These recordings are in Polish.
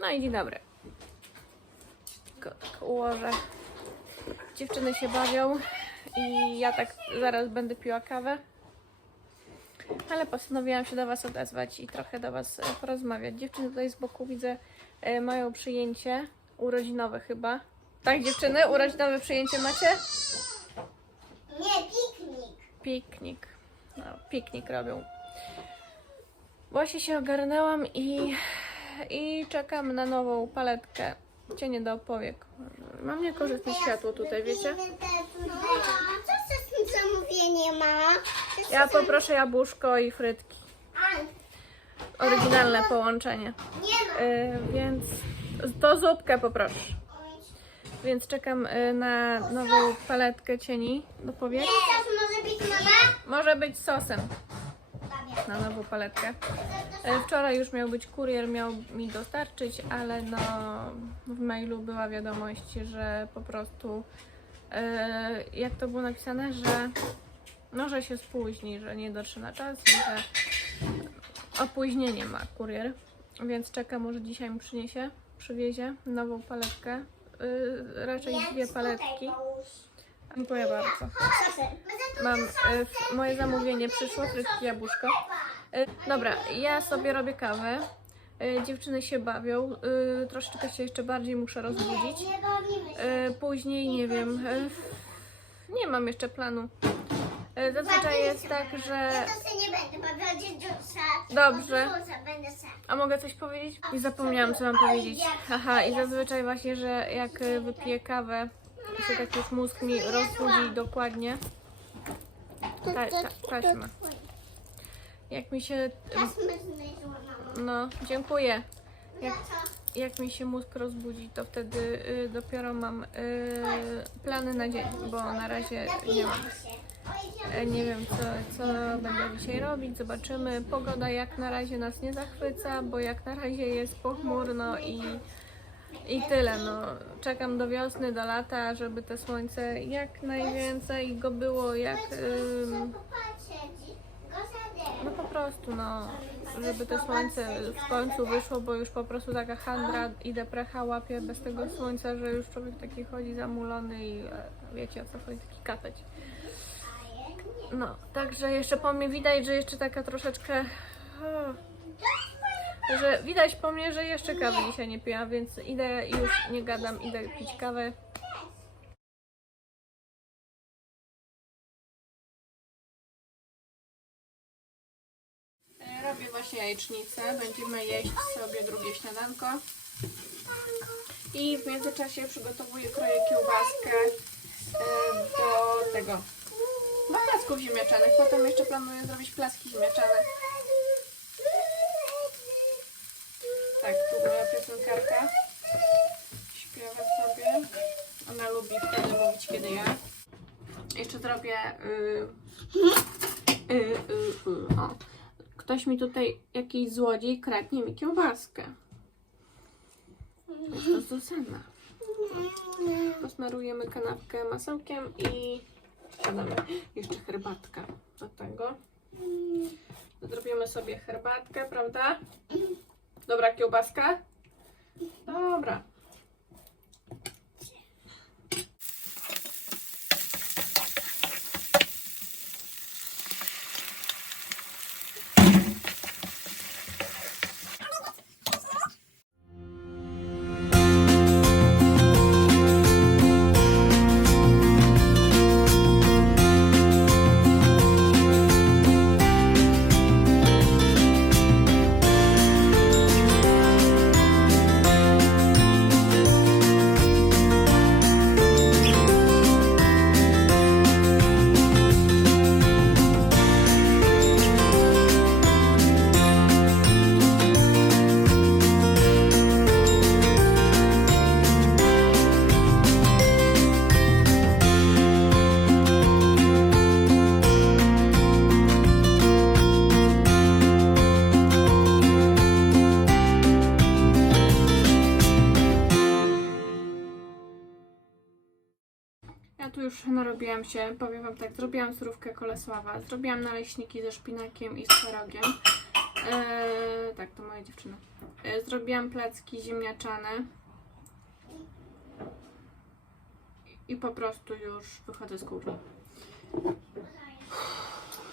No i dzień dobry. Go tak ułożę. Dziewczyny się bawią i ja tak zaraz będę piła kawę. Ale postanowiłam się do Was odezwać i trochę do Was e, porozmawiać. Dziewczyny tutaj z boku widzę e, mają przyjęcie urodzinowe chyba. Tak dziewczyny, urodzinowe przyjęcie macie? Nie, piknik. Piknik. No, piknik robią. Właśnie się ogarnęłam i, i czekam na nową paletkę. Cienie do opowiek. Mam niekorzystne światło tutaj, wiecie? No, co z tym zamówieniem, mama? Ja poproszę jabłuszko i frytki. Oryginalne połączenie. nie ma. Y, więc to zupkę poproszę. Więc czekam y, na nową paletkę cieni do powiek. Teraz może być mama? Może być sosem na nową paletkę. E, Wczoraj już miał być kurier, miał mi dostarczyć, ale no w mailu była wiadomość, że po prostu e, jak to było napisane, że no, że się spóźni, że nie dotrze na czas i że opóźnienie ma kurier. Więc czekam, może dzisiaj mi przyniesie, przywiezie nową paletkę. E, raczej dwie paletki. Dziękuję bardzo. Mam w- moje zamówienie przyszło, frytki jabłuszko. E, dobra, ja sobie robię kawę. E, dziewczyny się bawią. Troszeczkę się jeszcze bardziej muszę rozbudzić. Nie bawimy się. Później nie wiem. Nie mam jeszcze planu. Zazwyczaj jest tak, że. Ja to się nie będę bawiła dzieciusa. Dobrze. będę. A mogę coś powiedzieć? I zapomniałam, co mam powiedzieć. Haha, i zazwyczaj właśnie, że jak wypiję kawę, się tak już mózg mi rozbudzi dokładnie. Ta, ta, taśma. Jak mi się. No, dziękuję. Jak, Za co? jak mi się mózg rozbudzi, to wtedy y, dopiero mam y, plany na dzień, bo na razie nie mam. E, Nie wiem, co, co będę dzisiaj robić, zobaczymy. Pogoda jak na razie nas nie zachwyca, bo jak na razie jest pochmurno i, i tyle. No. Czekam do wiosny, do lata, żeby te słońce jak najwięcej go było, jak... ym, no po prostu, no, żeby to słońce w końcu wyszło, bo już po prostu taka handra i deprecha łapie bez tego słońca, że już człowiek taki chodzi zamulony i e, wiecie o co chodzi, taki kateć. No, także jeszcze po mnie widać, że jeszcze taka troszeczkę... że widać po mnie, że jeszcze kawy dzisiaj nie piłam, więc idę już, nie gadam, idę pić kawę. Robię właśnie jajecznicę. Będziemy jeść sobie drugie śniadanko. I w międzyczasie przygotowuję, kroję kiełbaskę do tego, do placków ziemniaczanych. Potem jeszcze planuję zrobić placki ziemniaczane. Tak, tu moja piosenkarka śpiewa sobie. Ona lubi wtedy mówić, kiedy ja. Jeszcze zrobię... Y, y, y, y, o. Ktoś mi tutaj, jakiś złodziej, kradnie mi kiełbaskę. To Zuzanna. Posmarujemy kanapkę masełkiem i. Jeszcze herbatka do tego. Zrobimy sobie herbatkę, prawda? Dobra kiełbaska? Dobra. Tu już narobiłam się, powiem Wam tak, zrobiłam surówkę kolesława, zrobiłam naleśniki ze szpinakiem i z twarogiem. Eee, tak, to moja dziewczyna. Eee, zrobiłam placki ziemniaczane. I po prostu już wychodzę z kuchni.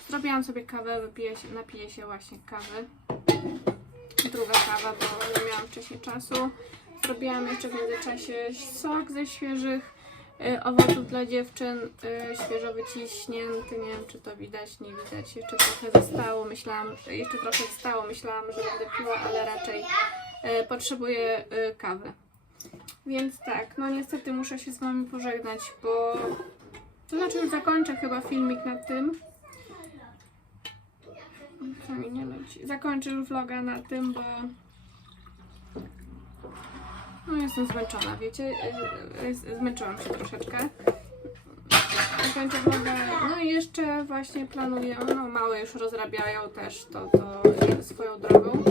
Zrobiłam sobie kawę, wypiję się, napiję się właśnie kawy. Druga kawa, bo nie miałam wcześniej czasu. Zrobiłam jeszcze w międzyczasie sok ze świeżych owoców dla dziewczyn, y, świeżo wyciśnięty. Nie wiem, czy to widać, nie widać. Jeszcze trochę zostało. Myślałam, jeszcze trochę zostało. Myślałam, że będę piła, ale raczej y, potrzebuję y, kawy. Więc tak, no niestety muszę się z Wami pożegnać, bo to znaczy zakończę chyba filmik na tym. Co mi nie leci. Zakończę vloga na tym, bo no jestem zmęczona, wiecie? Yy, yy, Zmęczyłam się troszeczkę. No i jeszcze właśnie planuję, no małe już rozrabiają też to, to swoją drogą.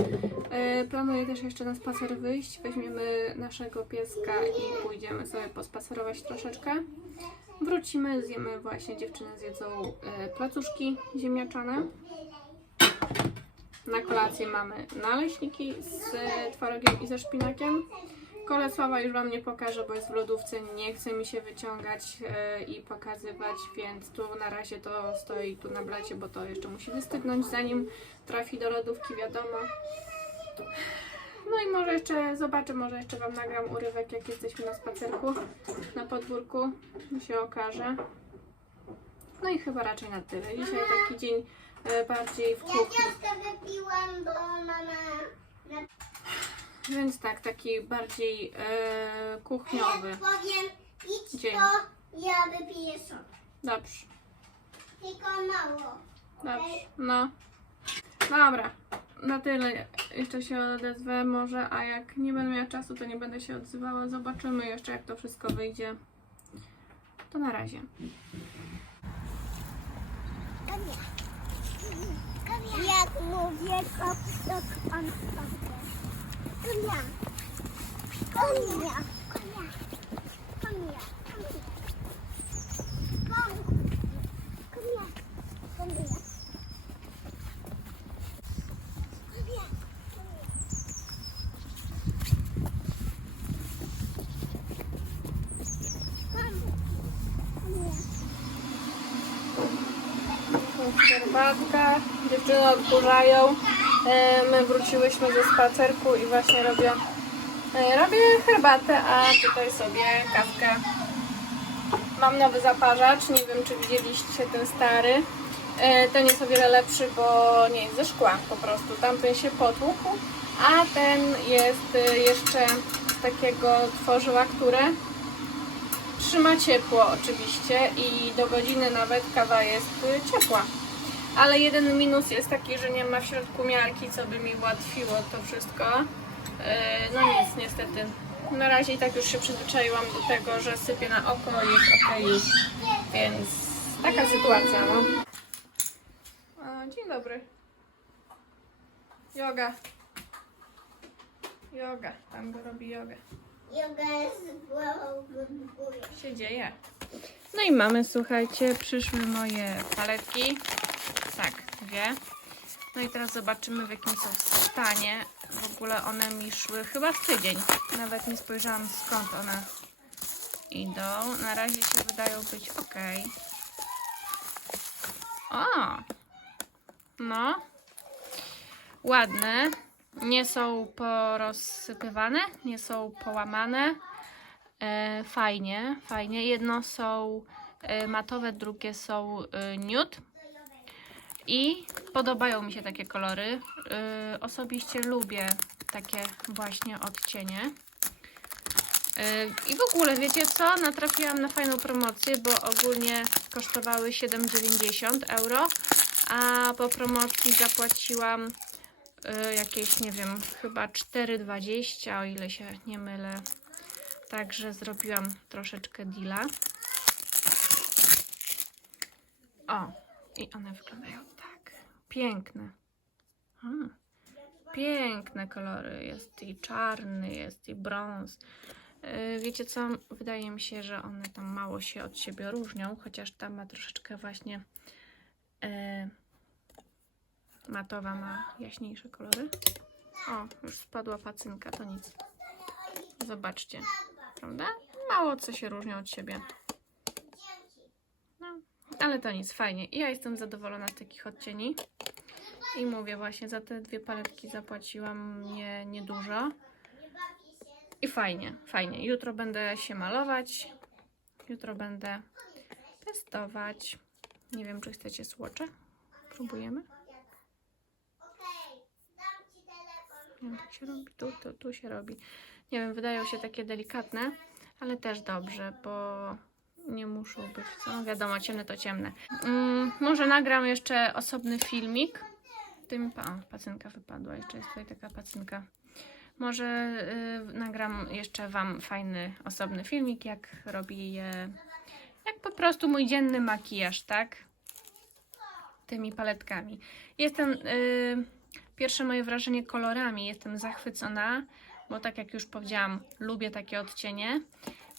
Planuję też jeszcze na spacer wyjść. Weźmiemy naszego pieska i pójdziemy sobie pospacerować troszeczkę. Wrócimy, zjemy właśnie, dziewczyny zjedzą placuszki ziemniaczane. Na kolację mamy naleśniki z e, twarogiem i ze szpinakiem. Kolesława już Wam nie pokażę, bo jest w lodówce. Nie chce mi się wyciągać e, i pokazywać, więc tu na razie to stoi tu na blacie, bo to jeszcze musi wystygnąć, zanim trafi do lodówki, wiadomo. No i może jeszcze zobaczę, może jeszcze Wam nagram urywek, jak jesteśmy na spacerku na podwórku. się okaże. No i chyba raczej na tyle. Dzisiaj taki dzień e, bardziej w Ja kuchni. ciastko wypiłam, bo mama... Więc tak, taki bardziej e, kuchniowy. Jak powiem, idź Dzień. to ja wypiję sok. Dobrze, Tylko mało. dobrze. No. Dobra, na tyle. Jeszcze się odezwę może, a jak nie będę miała czasu, to nie będę się odzywała. Zobaczymy jeszcze, jak to wszystko wyjdzie. To na razie. Jak mówię, to to pan Konia. Konia. Konia. Dziewczyny odkurzają. E, My wróciłyśmy ze spacerku i właśnie robię, e, robię herbatę, a tutaj sobie kawkę. Mam nowy zaparzacz, nie wiem czy widzieliście ten stary. E, Ten jest o wiele lepszy, bo nie jest ze szkła po prostu. Tamten się potłukł, a ten jest jeszcze z takiego tworzywa, które trzyma ciepło oczywiście i do godziny nawet kawa jest ciepła. Ale jeden minus jest taki, że nie ma w środku miarki, co by mi ułatwiło to wszystko. Yy, No nic, niestety. Na razie i tak już się przyzwyczaiłam do tego, że sypię na oko i jest ok już. Więc taka sytuacja, no. O, dzień dobry. Yoga. Yoga. Tam go robi jogę. Joga jest w górę. się dzieje. No i mamy, słuchajcie, przyszły moje paletki. Tak, dwie. No i teraz zobaczymy w jakim są stanie. W ogóle one mi szły chyba w tydzień. Nawet nie spojrzałam skąd one idą. Na razie się wydają być ok. O! No. Ładne. Nie są porozsypywane, nie są połamane. E, fajnie, fajnie. Jedno są e, matowe, drugie są e, nude. I podobają mi się takie kolory. E, osobiście lubię takie właśnie odcienie. E, I w ogóle, wiecie co? Natrafiłam na fajną promocję, bo ogólnie kosztowały 7,90 euro, a po promocji zapłaciłam e, jakieś, nie wiem, chyba 4,20, o ile się nie mylę. Także zrobiłam troszeczkę deala. O, i one wyglądają. Piękne. Hmm. Piękne kolory. Jest i czarny, jest i brąz. Yy, Wiecie co? Wydaje mi się, że one tam mało się od siebie różnią, chociaż ta ma troszeczkę właśnie yy, Matowa ma jaśniejsze kolory. O, już spadła pacynka, to nic. Zobaczcie, prawda? Mało co się różni od siebie. No, ale to nic, fajnie. Ja jestem zadowolona z takich odcieni. I mówię właśnie, za te dwie paletki zapłaciłam nie, niedużo. I fajnie, fajnie. Jutro będę się malować. Jutro będę testować. Nie wiem, czy chcecie słocze. Próbujemy. Nie wiem, tak się robi. Tu, tu, tu się robi. Nie wiem, wydają się takie delikatne, ale też dobrze, bo nie muszą być. No wiadomo, ciemne to ciemne. Mm, może nagram jeszcze osobny filmik. Tym pa, pacynka wypadła. Jeszcze jest tutaj taka pacynka. Może y, nagram jeszcze Wam fajny, osobny filmik, jak robię. Jak po prostu mój dzienny makijaż, tak? Tymi paletkami. Jestem. Y, Pierwsze moje wrażenie kolorami. Jestem zachwycona, bo tak jak już powiedziałam, lubię takie odcienie,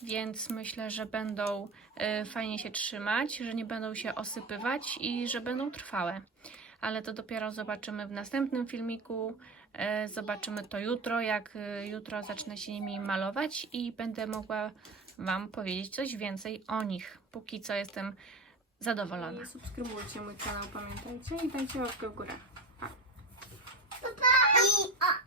więc myślę, że będą e, fajnie się trzymać, że nie będą się osypywać i że będą trwałe. Ale to dopiero zobaczymy w następnym filmiku. E, Zobaczymy to jutro, jak e, jutro zacznę się nimi malować i będę mogła Wam powiedzieć coś więcej o nich. Póki co jestem zadowolona. Subskrybujcie mój kanał, pamiętajcie, i dajcie łapkę w górę. I, o,